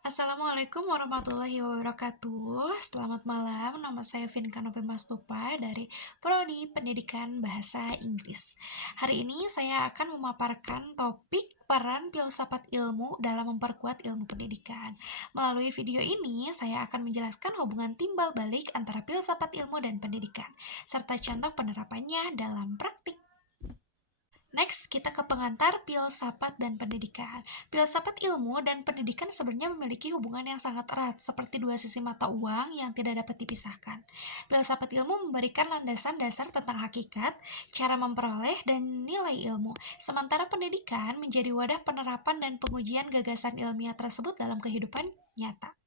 Assalamualaikum warahmatullahi wabarakatuh. Selamat malam, nama saya Vinka Mas Pupa dari Prodi Pendidikan Bahasa Inggris. Hari ini saya akan memaparkan topik peran filsafat ilmu dalam memperkuat ilmu pendidikan. Melalui video ini, saya akan menjelaskan hubungan timbal balik antara filsafat ilmu dan pendidikan, serta contoh penerapannya dalam praktik. Next, kita ke pengantar filsafat dan pendidikan. Filsafat ilmu dan pendidikan sebenarnya memiliki hubungan yang sangat erat, seperti dua sisi mata uang yang tidak dapat dipisahkan. Filsafat ilmu memberikan landasan dasar tentang hakikat, cara memperoleh, dan nilai ilmu, sementara pendidikan menjadi wadah penerapan dan pengujian gagasan ilmiah tersebut dalam kehidupan nyata.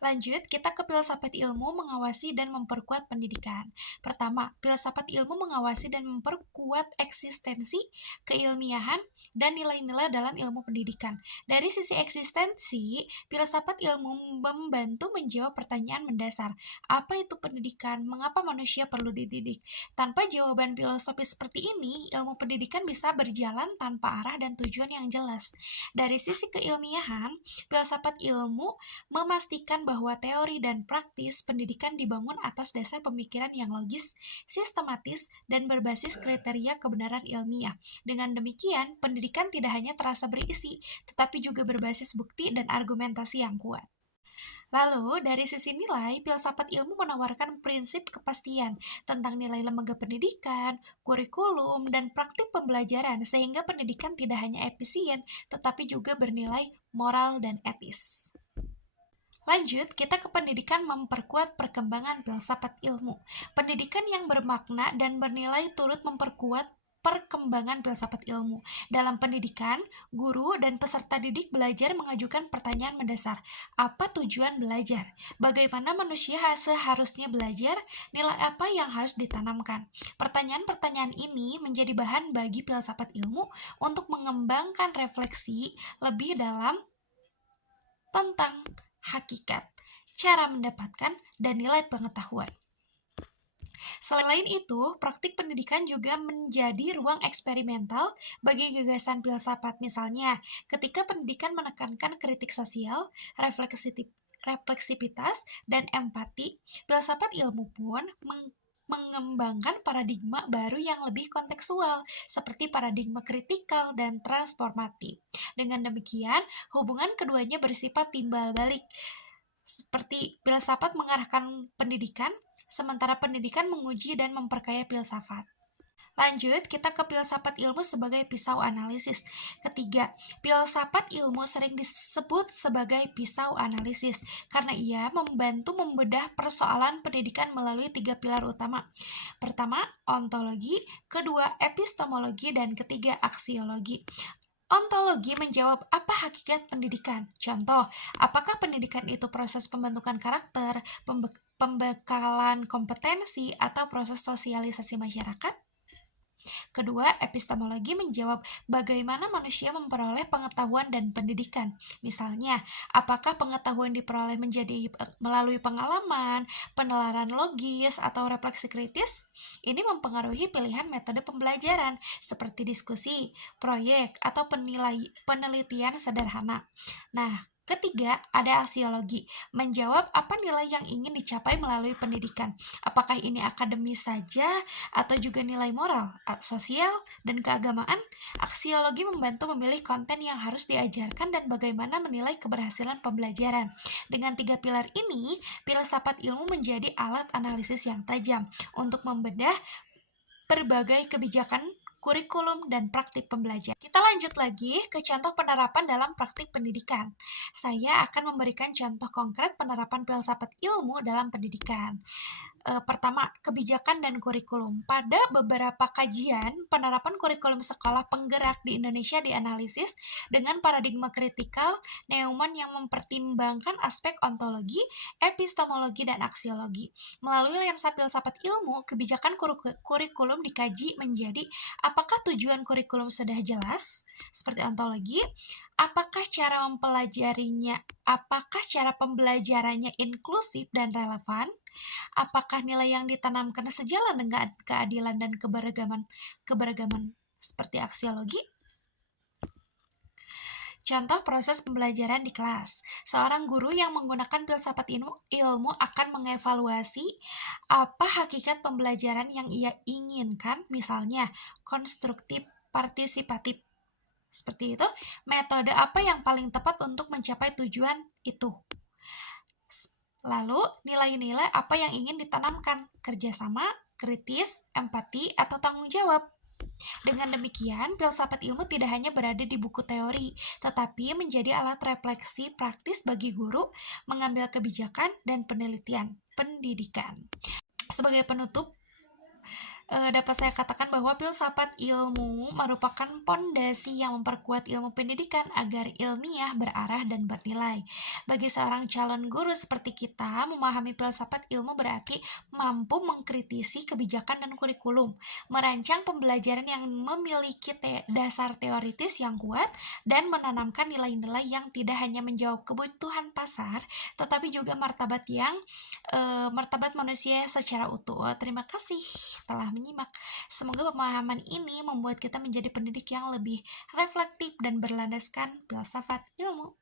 Lanjut, kita ke filsafat ilmu mengawasi dan memperkuat pendidikan. Pertama, filsafat ilmu mengawasi dan memperkuat eksistensi, keilmiahan, dan nilai-nilai dalam ilmu pendidikan. Dari sisi eksistensi, filsafat ilmu membantu menjawab pertanyaan mendasar. Apa itu pendidikan? Mengapa manusia perlu dididik? Tanpa jawaban filosofis seperti ini, ilmu pendidikan bisa berjalan tanpa arah dan tujuan yang jelas. Dari sisi keilmiahan, filsafat ilmu memastikan bahwa teori dan praktis pendidikan dibangun atas dasar pemikiran yang logis, sistematis, dan berbasis kriteria kebenaran ilmiah. Dengan demikian, pendidikan tidak hanya terasa berisi, tetapi juga berbasis bukti dan argumentasi yang kuat. Lalu, dari sisi nilai, filsafat ilmu menawarkan prinsip kepastian tentang nilai lembaga pendidikan, kurikulum, dan praktik pembelajaran, sehingga pendidikan tidak hanya efisien, tetapi juga bernilai moral dan etis. Lanjut, kita ke pendidikan memperkuat perkembangan filsafat ilmu. Pendidikan yang bermakna dan bernilai turut memperkuat perkembangan filsafat ilmu. Dalam pendidikan, guru dan peserta didik belajar mengajukan pertanyaan mendasar. Apa tujuan belajar? Bagaimana manusia seharusnya belajar? Nilai apa yang harus ditanamkan? Pertanyaan-pertanyaan ini menjadi bahan bagi filsafat ilmu untuk mengembangkan refleksi lebih dalam tentang hakikat, cara mendapatkan, dan nilai pengetahuan. Selain itu, praktik pendidikan juga menjadi ruang eksperimental bagi gagasan filsafat. Misalnya, ketika pendidikan menekankan kritik sosial, refleksivitas, dan empati, filsafat ilmu pun mengembangkan paradigma baru yang lebih kontekstual, seperti paradigma kritikal dan transformatif. Dengan demikian, hubungan keduanya bersifat timbal balik, seperti filsafat mengarahkan pendidikan, sementara pendidikan menguji dan memperkaya filsafat. Lanjut, kita ke filsafat ilmu sebagai pisau analisis. Ketiga, filsafat ilmu sering disebut sebagai pisau analisis karena ia membantu membedah persoalan pendidikan melalui tiga pilar utama. Pertama, ontologi, kedua, epistemologi, dan ketiga, aksiologi. Ontologi menjawab apa hakikat pendidikan. Contoh, apakah pendidikan itu proses pembentukan karakter, pembekalan kompetensi, atau proses sosialisasi masyarakat? Kedua, epistemologi menjawab bagaimana manusia memperoleh pengetahuan dan pendidikan. Misalnya, apakah pengetahuan diperoleh melalui pengalaman, penelaran logis, atau refleksi kritis? Ini mempengaruhi pilihan metode pembelajaran seperti diskusi, proyek, atau penelitian sederhana. Nah, ketiga, ada aksiologi, menjawab apa nilai yang ingin dicapai melalui pendidikan. Apakah ini akademis saja atau juga nilai moral, sosial, dan keagamaan? Aksiologi membantu memilih konten yang harus diajarkan dan bagaimana menilai keberhasilan pembelajaran. Dengan tiga pilar ini, filsafat ilmu menjadi alat analisis yang tajam untuk membedah berbagai kebijakan kurikulum, dan praktik pembelajaran. Kita lanjut lagi ke contoh penerapan dalam praktik pendidikan. Saya akan memberikan contoh konkret penerapan filsafat ilmu dalam pendidikan. Pertama, kebijakan dan kurikulum. Pada beberapa kajian, penerapan kurikulum sekolah penggerak di Indonesia dianalisis dengan paradigma kritikal Neumann yang mempertimbangkan aspek ontologi, epistemologi, dan aksiologi. Melalui lensa filsafat ilmu, kebijakan kurikulum dikaji menjadi apakah tujuan kurikulum sudah jelas, seperti ontologi, apakah cara mempelajarinya, apakah cara pembelajarannya inklusif dan relevan, apakah nilai yang ditanamkan sejalan dengan keadilan dan keberagaman seperti aksiologi? Contoh proses pembelajaran di kelas. Seorang guru yang menggunakan filsafat ilmu akan mengevaluasi apa hakikat pembelajaran yang ia inginkan, misalnya konstruktif, partisipatif. Seperti itu, metode apa yang paling tepat untuk mencapai tujuan itu. Lalu, nilai-nilai apa yang ingin ditanamkan, kerjasama, kritis, empati, atau tanggung jawab. Dengan demikian, filsafat ilmu tidak hanya berada di buku teori, tetapi menjadi alat refleksi praktis bagi guru mengambil kebijakan dan penelitian pendidikan. Sebagai penutup, dapat saya katakan bahwa filsafat ilmu merupakan pondasi yang memperkuat ilmu pendidikan agar ilmiah, berarah, dan bernilai. Bagi seorang calon guru seperti kita, memahami filsafat ilmu berarti mampu mengkritisi kebijakan dan kurikulum, merancang pembelajaran yang memiliki dasar teoritis yang kuat, dan menanamkan nilai-nilai yang tidak hanya menjawab kebutuhan pasar, tetapi juga martabat manusia secara utuh. Terima kasih telah menyimak. Semoga pemahaman ini membuat kita menjadi pendidik yang lebih reflektif dan berlandaskan filsafat ilmu.